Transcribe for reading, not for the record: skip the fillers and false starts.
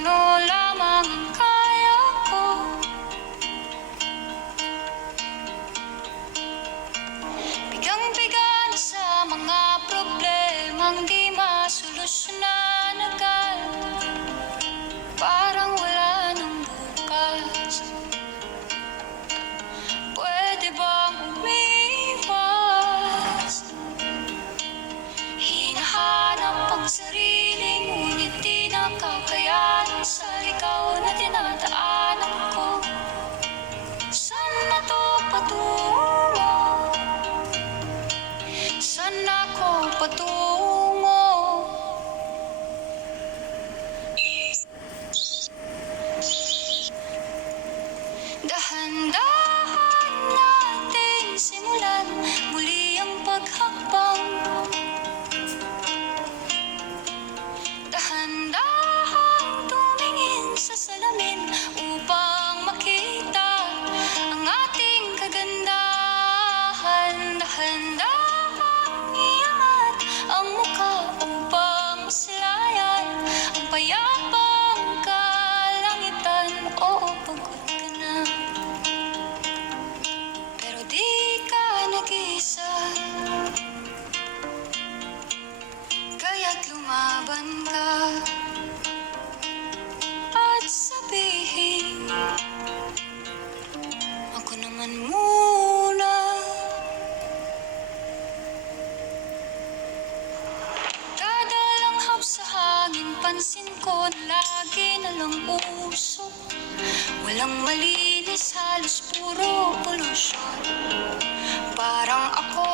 ano lamang ang kaya ko. Bigang-biga na sa mga problemang di masolusyonan agad. Parang wala nang bukas. Pwede bang umiwas? Hinahanap ang sarili, ngunit di nakakayanan sa ligaw na dinadaanan ko. Saan na to patungo? Saan ako patungo? Dahan-dahan natin simulan muli ang paghakbang. Dahan-dahan tumingin sa salamin upang makita ang ating kagandahan. Dahan-dahan iangat ang mukha upang maslayan ang payapang kalangitan. Oo, pagod ka na, pero di ka nag-isa. Kaya't lumaban ka at sabihin, ako naman muna. Kada langhap sa hangin, pansin ko na lagi na lang usok. Walang malinis, halos puro polusyon. Parang ako